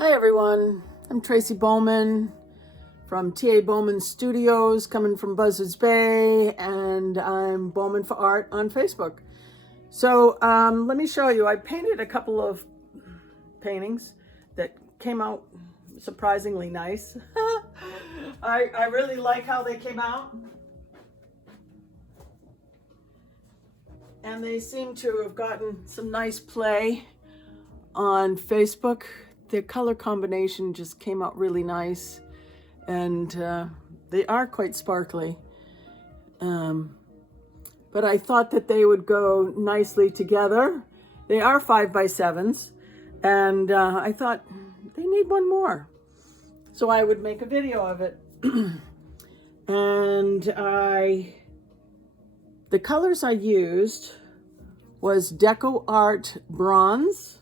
Hi everyone, I'm Tracy Bowman from TABowman Studios, coming from Buzzards Bay, and I'm Bowman for Art on Facebook. So let me show you. I painted a couple of paintings that came out surprisingly nice. I really like how they came out. And they seem to have gotten some nice play on Facebook. Their color combination just came out really nice, and they are quite sparkly. But I thought that they would go nicely together. They are 5x7s, and I thought they need one more. So I would make a video of it. And the colors I used was Deco Art Bronze,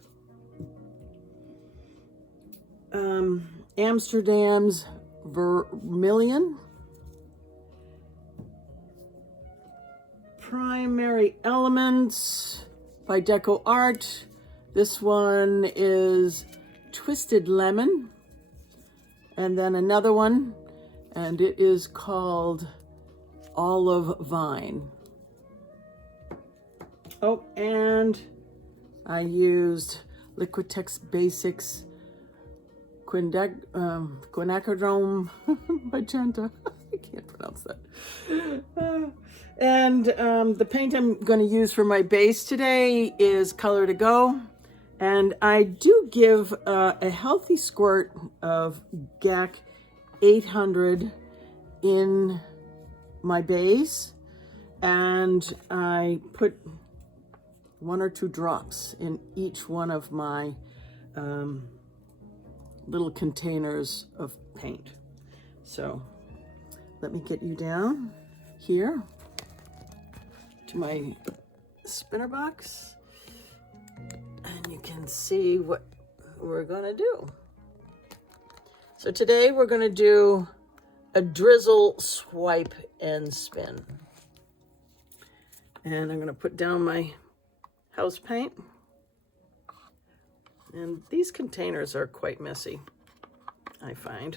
Amsterdam's Vermilion, Primary Elements by Deco Art. This one is Twisted Lemon, and then another one, and it is called Olive Vine. Oh, and I used Liquitex Basics Quinacridone magenta. I can't pronounce that. The paint I'm going to use for my base today is Color to Go. And I do give a healthy squirt of GAC 800 in my base. And I put 1 or 2 drops in each one of my little containers of paint. So let me get you down here to my spinner box, and you can see what we're gonna do. So today we're gonna do a drizzle, swipe, and spin. And I'm gonna put down my house paint. And these containers are quite messy, I find.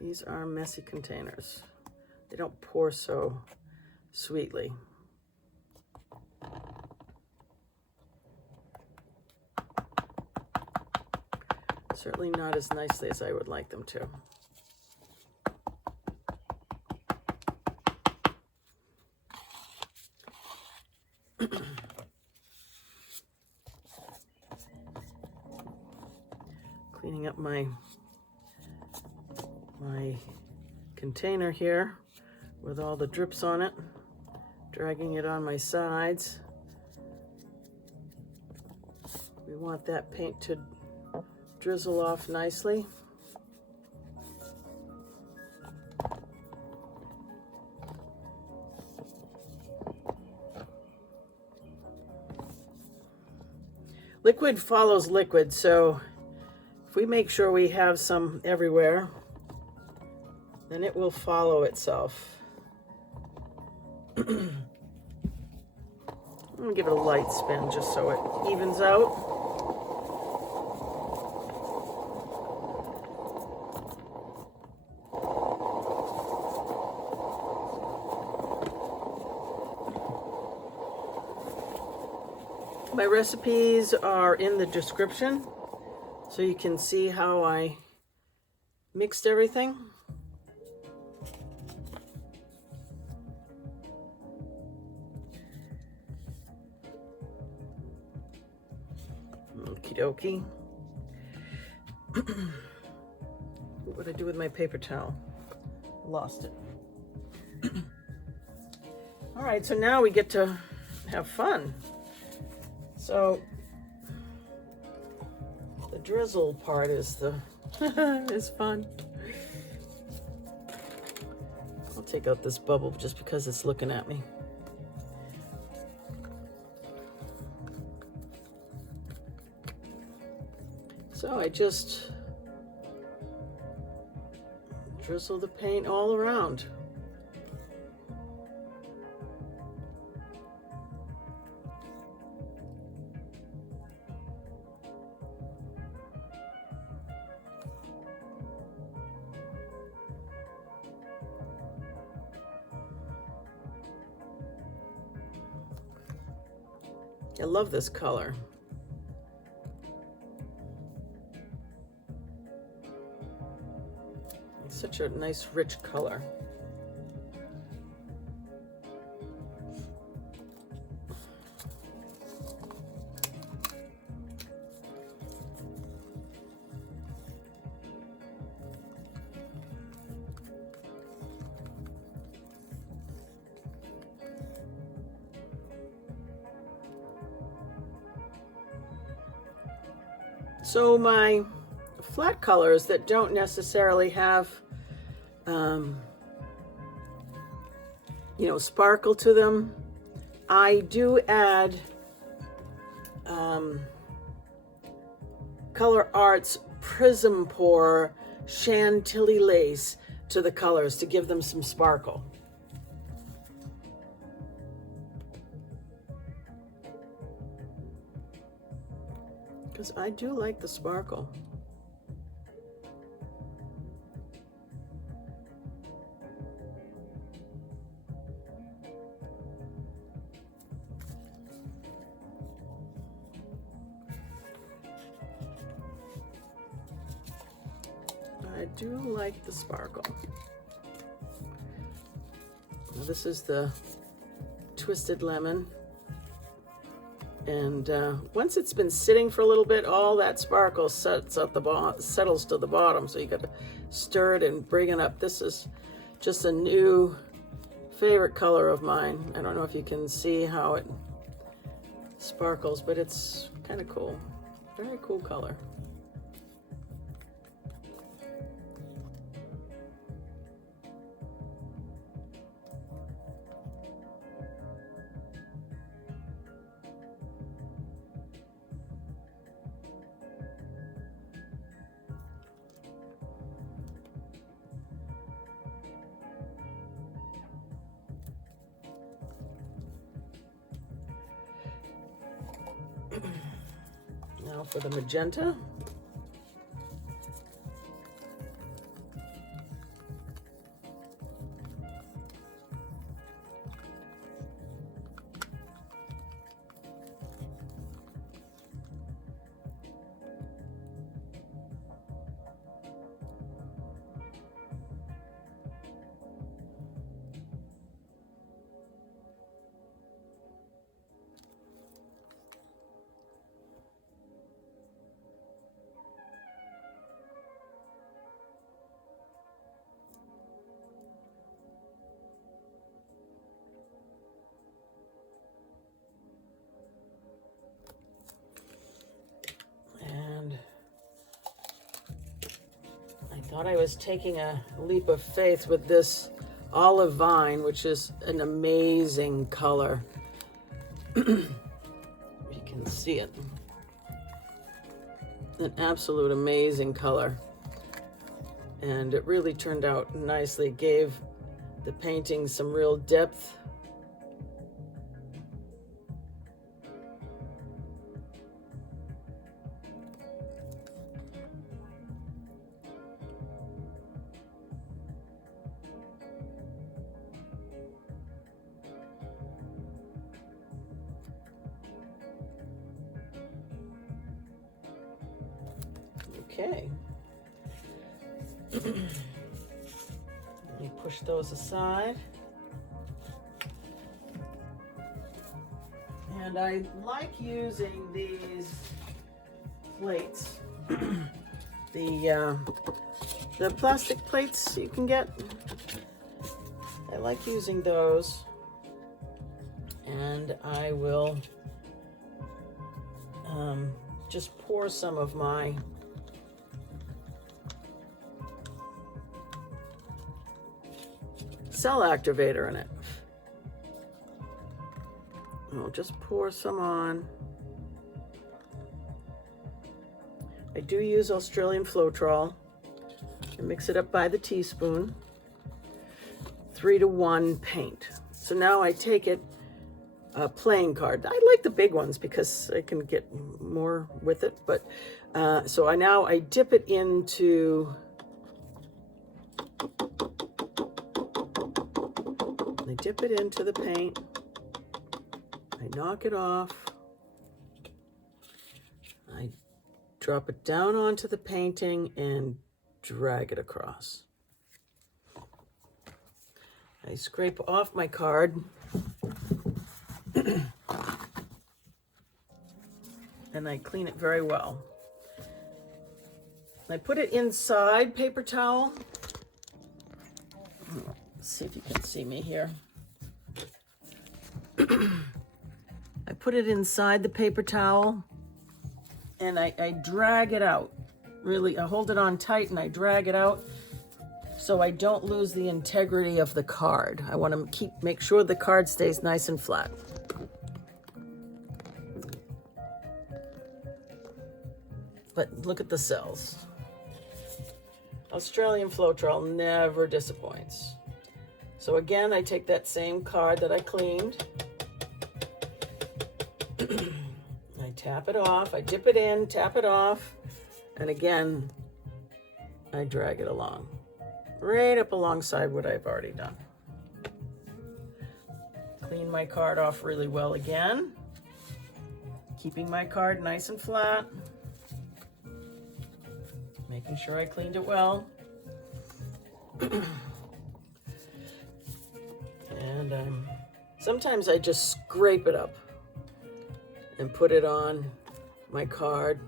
These are messy containers. They don't pour so sweetly. Certainly not as nicely as I would like them to. Cleaning up my container here with all the drips on it, dragging it on my sides. We want that paint to drizzle off nicely. Liquid follows liquid, so if we make sure we have some everywhere, then it will follow itself. I'm gonna give it a light spin just so it evens out. My recipes are in the description, so you can see how I mixed everything. Okie dokie. What would I do with my paper towel? Lost it. All right, so now we get to have fun. So the drizzle part is is fun. I'll take out this bubble just because it's looking at me. So I just drizzle the paint all around. I love this color. It's such a nice, rich color. So my flat colors that don't necessarily have, you know, sparkle to them, I do add Color Arts Prism Pour Chantilly Lace to the colors to give them some sparkle. Because I do like the sparkle. I do like the sparkle. Now this is the Twisted Lemon. And once it's been sitting for a little bit, all that sparkle settles to the bottom. So you got to stir it and bring it up. This is just a new favorite color of mine. I don't know if you can see how it sparkles, but it's kind of cool. Very cool color. Now for the magenta. Thought I was taking a leap of faith with this olive vine, which is an amazing color. You can see it. An absolute amazing color. And it really turned out nicely. It gave the painting some real depth. Okay. Let me push those aside. And I like using these plates. The plastic plates you can get. I like using those. And I will just pour some of my cell activator in it. I'll just pour some on. I do use Australian floetrol. I mix it up by the teaspoon. 3-to-1 now So now I take it, a playing card. I like the big ones because I can get more with it, but so I dip it into, I dip it into the paint, I knock it off, drop it down onto the painting and drag it across. I scrape off my card. And I clean it very well. I put it inside paper towel. Let's see if you can see me here. I put it inside the paper towel and I drag it out. Really, I hold it on tight and I drag it out so I don't lose the integrity of the card. I want to make sure the card stays nice and flat. But look at the cells. Australian floetrol never disappoints. So again, I take that same card that I cleaned. I tap it off, I dip it in, tap it off, and again, I drag it along. Right up alongside what I've already done. Clean my card off really well again. Keeping my card nice and flat. Making sure I cleaned it well. And sometimes I just scrape it up and put it on my card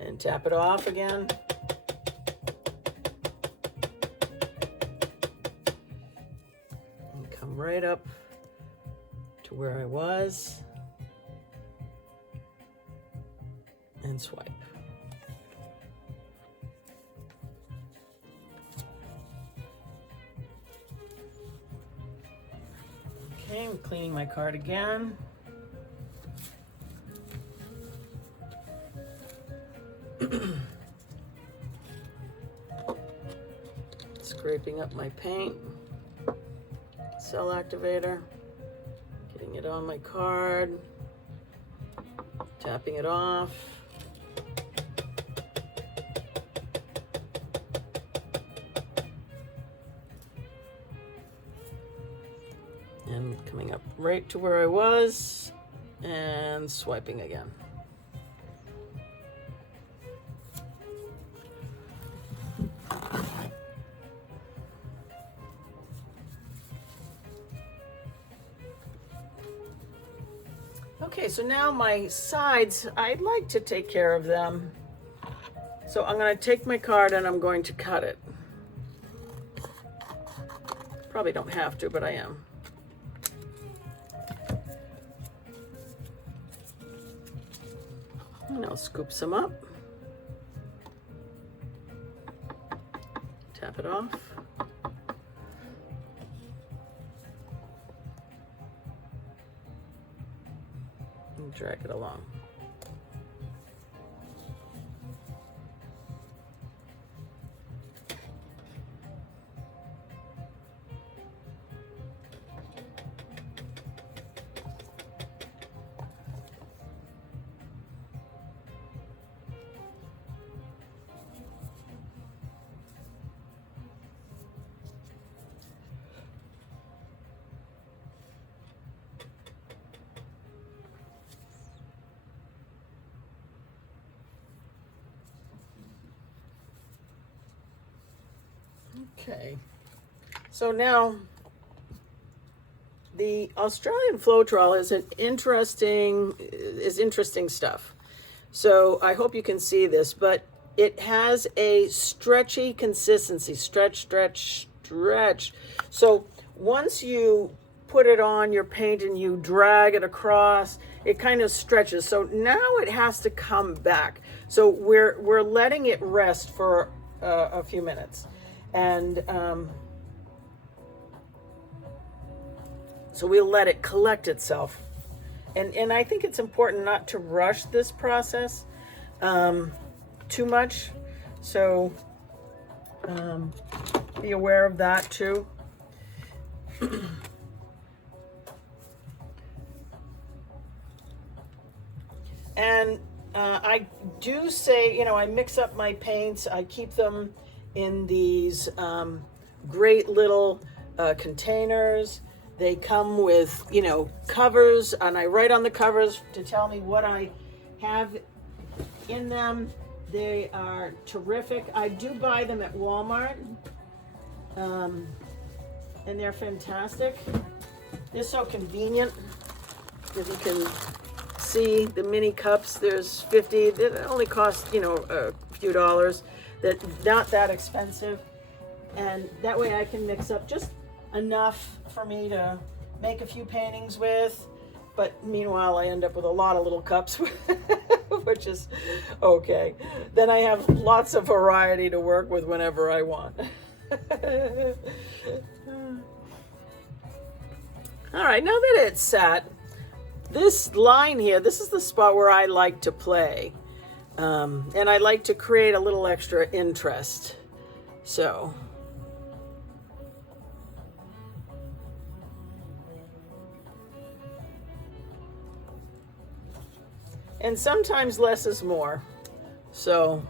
and tap it off again. And come right up to where I was and swipe. Okay, I'm cleaning my card again. Scraping up my paint, cell activator, getting it on my card, tapping it off. And coming up right to where I was and swiping again. Okay, so now my sides, I'd like to take care of them. So I'm going to take my card and I'm going to cut it. Probably don't have to, but I am. And I'll scoop some up. Tap it off. And drag it along. Okay, so now the Australian floetrol is interesting stuff. So I hope you can see this, but it has a stretchy consistency, stretch. So once you put it on your paint and you drag it across, it kind of stretches. So now it has to come back. So we're letting it rest for a few minutes. And so we'll let it collect itself. And I think it's important not to rush this process too much. So be aware of that too. And I do say, I mix up my paints. I keep them in these great little containers. They come with, covers, and I write on the covers to tell me what I have in them. They are terrific. I do buy them at Walmart, and they're fantastic. They're so convenient. If you can see the mini cups, there's 50. It only cost, you know, a few dollars. That not that expensive, and that way I can mix up just enough for me to make a few paintings with. But meanwhile, I end up with a lot of little cups, which is okay. Then I have lots of variety to work with whenever I want. All right, now that it's set, this line here, this is the spot where I like to play. And I like to create a little extra interest. So. And sometimes less is more. So.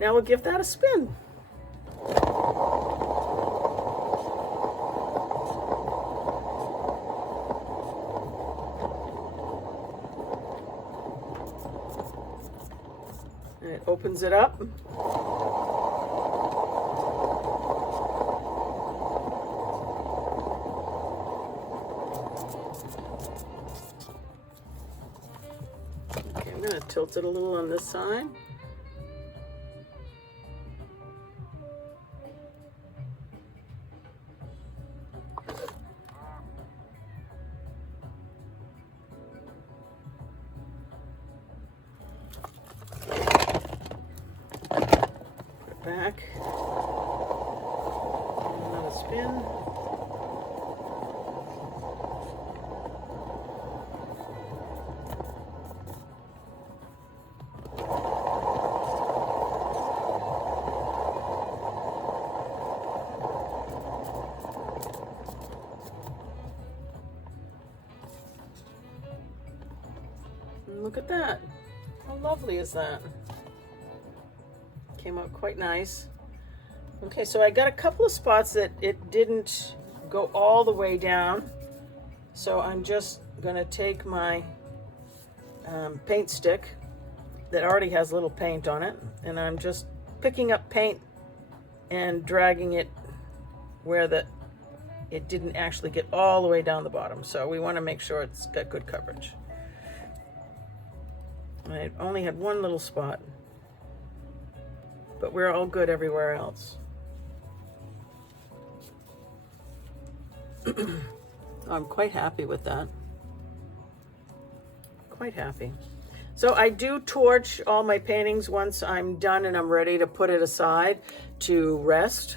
Now we'll give that a spin. It opens it up. Okay, I'm going to tilt it a little on this side. Back. Another spin. And look at that. How lovely is that? Came out quite nice. Okay, so I got a couple of spots that it didn't go all the way down. So I'm just gonna take my paint stick that already has a little paint on it, and I'm just picking up paint and dragging it where it didn't actually get all the way down the bottom. So we wanna make sure it's got good coverage. I only had one little spot, but we're all good everywhere else. I'm quite happy with that. Quite happy. So I do torch all my paintings once I'm done and I'm ready to put it aside to rest.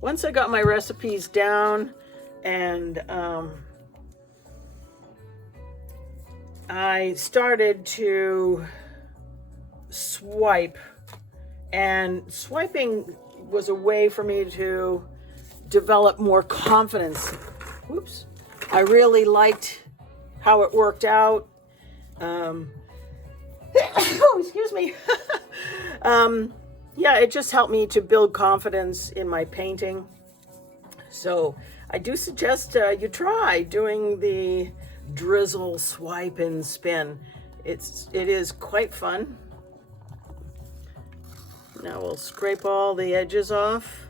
Once I got my recipes down and I started to swipe, and swiping was a way for me to develop more confidence. Whoops. I really liked how it worked out. Oh, excuse me. Yeah, it just helped me to build confidence in my painting. So I do suggest you try doing the drizzle, swipe, and spin. It is quite fun. Now we'll scrape all the edges off,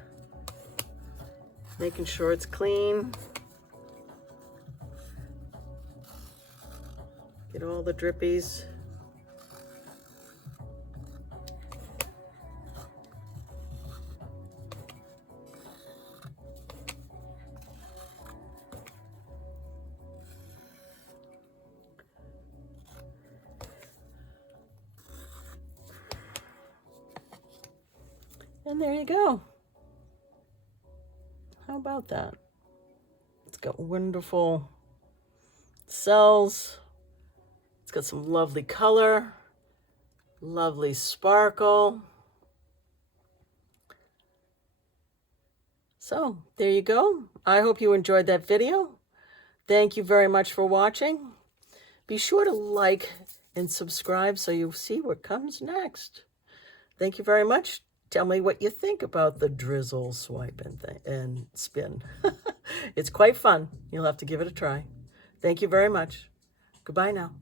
making sure it's clean. Get all the drippies. And there you go. How about that? It's got wonderful cells. It's got some lovely color, lovely sparkle. So there you go. I hope you enjoyed that video. Thank you very much for watching. Be sure to like and subscribe so you'll see what comes next. Thank you very much. Tell me what you think about the drizzle swipe and spin. It's quite fun. You'll have to give it a try. Thank you very much. Goodbye now.